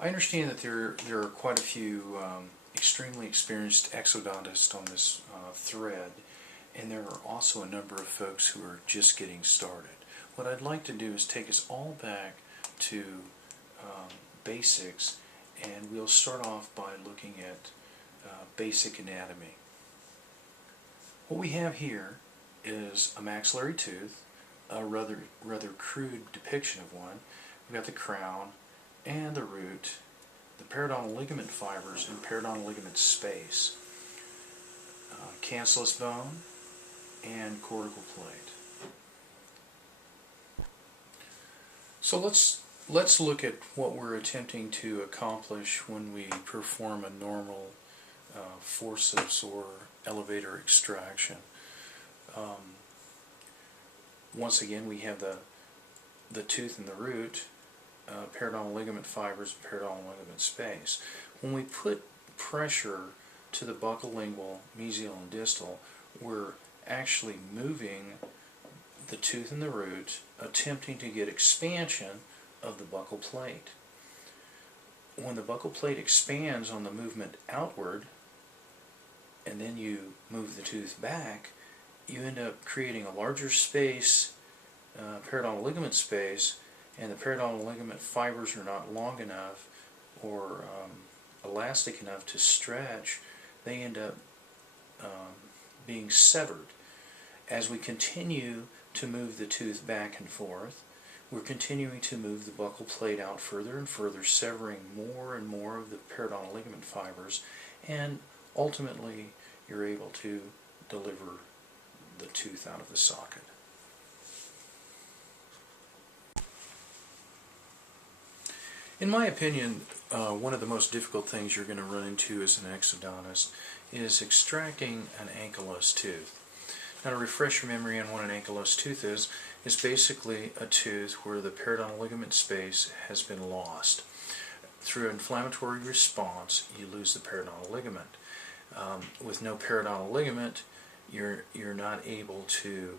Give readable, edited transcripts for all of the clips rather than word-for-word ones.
I understand that there are quite a few extremely experienced exodontists on this thread, and there are also a number of folks who are just getting started. What I'd like to do is take us all back to basics, and we'll start off by looking at basic anatomy. What we have here is a maxillary tooth, a rather crude depiction of one. We've got the crown and the root, the periodontal ligament fibers and periodontal ligament space, cancellous bone, and cortical plate. So let's look at what we're attempting to accomplish when we perform a normal forceps or elevator extraction. Once again, we have the tooth and the root, periodontal ligament fibers, periodontal ligament space. When we put pressure to the buccal, lingual, mesial, and distal, we're actually moving the tooth and the root, attempting to get expansion of the buccal plate. When the buccal plate expands on the movement outward, and then you move the tooth back, you end up creating a larger space, periodontal ligament space, and the periodontal ligament fibers are not long enough or elastic enough to stretch. They end up being severed. As we continue to move the tooth back and forth, we're continuing to move the buccal plate out further and further, severing more and more of the periodontal ligament fibers, and ultimately you're able to deliver the tooth out of the socket. In my opinion, one of the most difficult things you're going to run into as an exodontist is extracting an ankylosed tooth. Now, to refresh your memory on what an ankylosed tooth is basically a tooth where the periodontal ligament space has been lost. Through an inflammatory response, you lose the periodontal ligament. With no periodontal ligament, you're not able to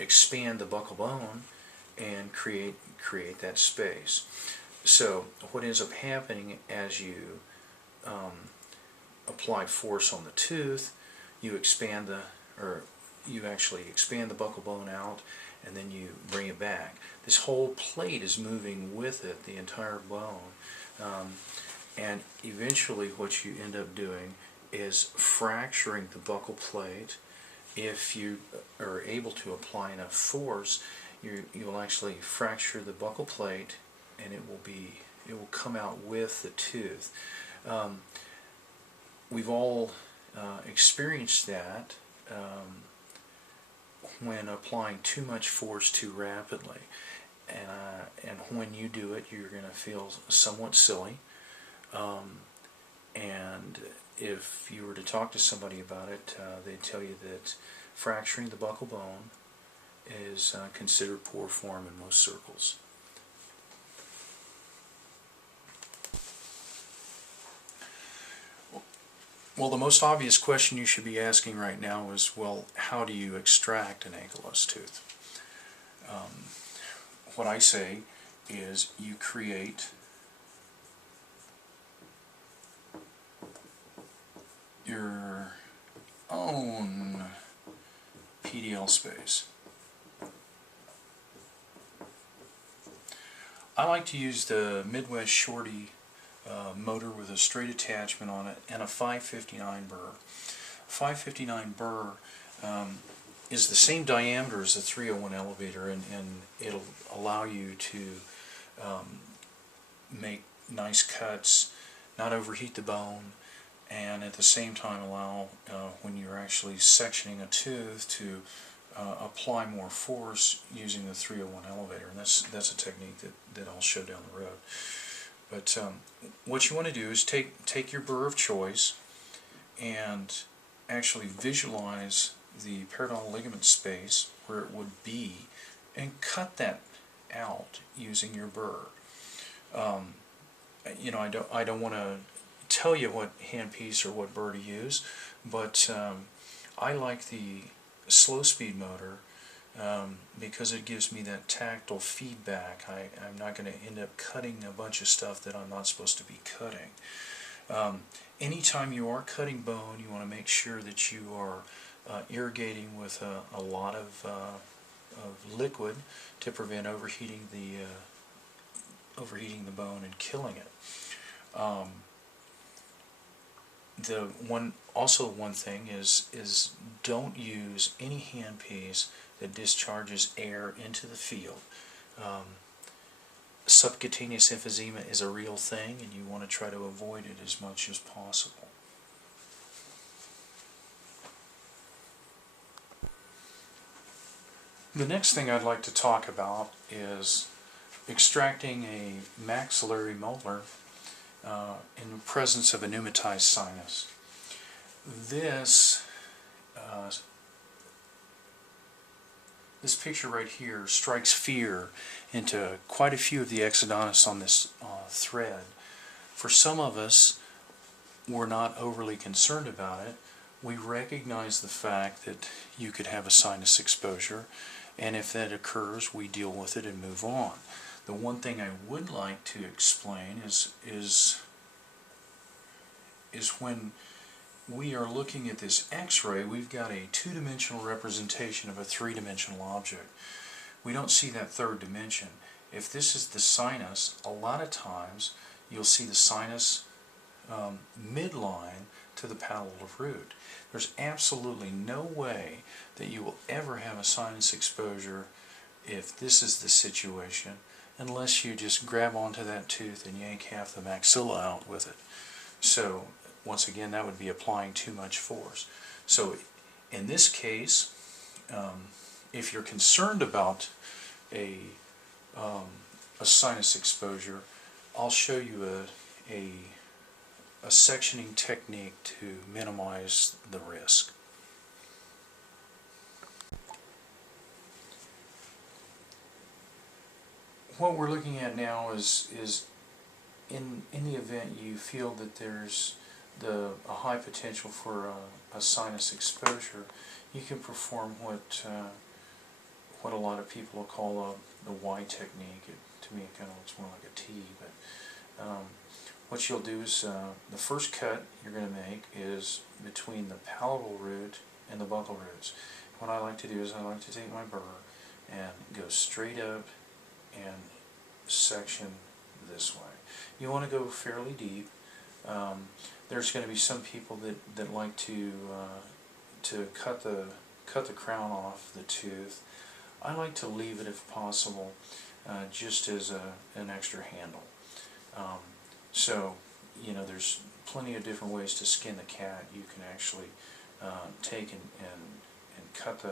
expand the buccal bone and create that space. So what ends up happening as you apply force on the tooth, you actually expand the buccal bone out, and then you bring it back. This whole plate is moving with it, the entire bone, and eventually what you end up doing is fracturing the buccal plate. If you are able to apply enough force, you will actually fracture the buccal plate, and it will come out with the tooth. We've all experienced that when applying too much force too rapidly, and when you do it, you're going to feel somewhat silly. And if you were to talk to somebody about it, they'd tell you that fracturing the buccal bone is considered poor form in most circles. Well, the most obvious question you should be asking right now is, well, how do you extract an ankylosed tooth? What I say is you create your own PDL space. I like to use the Midwest Shorty motor with a straight attachment on it and a 559 burr. 559 burr is the same diameter as the 301 elevator, and it'll allow you to make nice cuts, not overheat the bone, and at the same time allow, when you're actually sectioning a tooth, to apply more force using the 301 elevator. And that's a technique that I'll show down the road. But what you want to do is take your burr of choice and actually visualize the periodontal ligament space where it would be, and cut that out using your burr. You know, I don't want to tell you what handpiece or what burr to use, but I like the slow speed motor because it gives me that tactile feedback. I'm not going to end up cutting a bunch of stuff that I'm not supposed to be cutting. Anytime you are cutting bone, you want to make sure that you are irrigating with a lot of liquid to prevent overheating the bone and killing it. One thing is don't use any handpiece that discharges air into the field. Subcutaneous emphysema is a real thing, and you want to try to avoid it as much as possible. The next thing I'd like to talk about is extracting a maxillary molar in the presence of a annuitized sinus. This picture right here strikes fear into quite a few of the exodontists on this thread. For some of us, we're not overly concerned about it. We recognize the fact that you could have a sinus exposure, and if that occurs, we deal with it and move on. The one thing I would like to explain is when we are looking at this X-ray, we've got a two-dimensional representation of a three-dimensional object. We don't see that third dimension. If this is the sinus, a lot of times you'll see the sinus midline to the palatal root. There's absolutely no way that you will ever have a sinus exposure if this is the situation, unless you just grab onto that tooth and yank half the maxilla out with it. So once again, that would be applying too much force. So in this case, if you're concerned about a sinus exposure, I'll show you a sectioning technique to minimize the risk. What we're looking at now is in the event you feel that there's a high potential for a sinus exposure, you can perform what a lot of people will call the Y technique. To me, it kind of looks more like a T, but what you'll do is the first cut you're going to make is between the palatal root and the buccal roots. What I like to do is I like to take my burr and go straight up and section this way. You want to go fairly deep. There's going to be some people that like to cut the crown off the tooth. I like to leave it if possible, just as an extra handle. So, you know, there's plenty of different ways to skin the cat. You can actually take and cut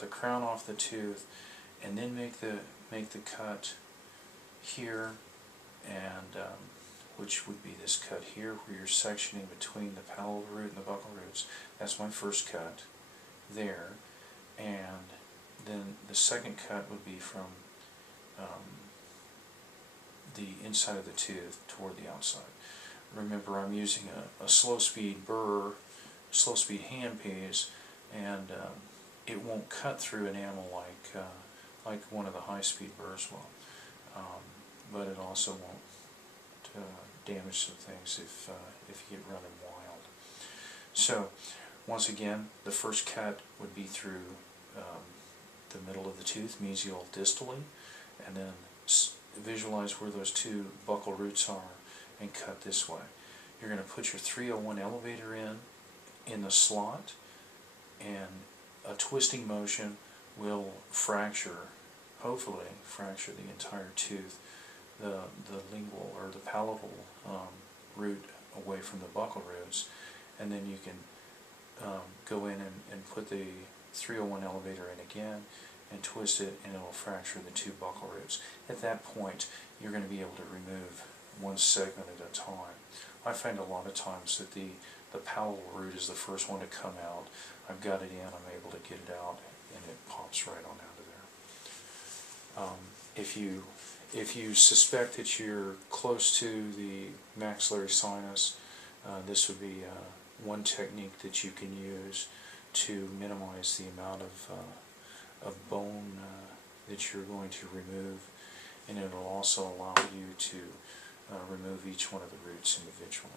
the crown off the tooth, and then make the cut here, and which would be this cut here, where you're sectioning between the palatal root and the buccal roots. That's my first cut there, and then the second cut would be from the inside of the tooth toward the outside. Remember, I'm using a slow-speed burr, slow-speed handpiece, and it won't cut through enamel like one of the high-speed burrs will. But it also won't damage some things if you get running wild. So, once again, the first cut would be through the middle of the tooth, mesial distally, and then visualize where those two buccal roots are and cut this way. You're going to put your 301 elevator in the slot, and a twisting motion will hopefully fracture the entire tooth, the lingual or the palatal root away from the buccal roots, and then you can go in and put the 301 elevator in again and twist it, and it will fracture the two buccal roots. At that point, you're going to be able to remove one segment at a time. I find a lot of times that the palatal root is the first one to come out. I've got it in, I'm able to get it out, and it pops right on out of there. If you suspect that you're close to the maxillary sinus, this would be one technique that you can use to minimize the amount of bone that you're going to remove, and it will also allow you to remove each one of the roots individually.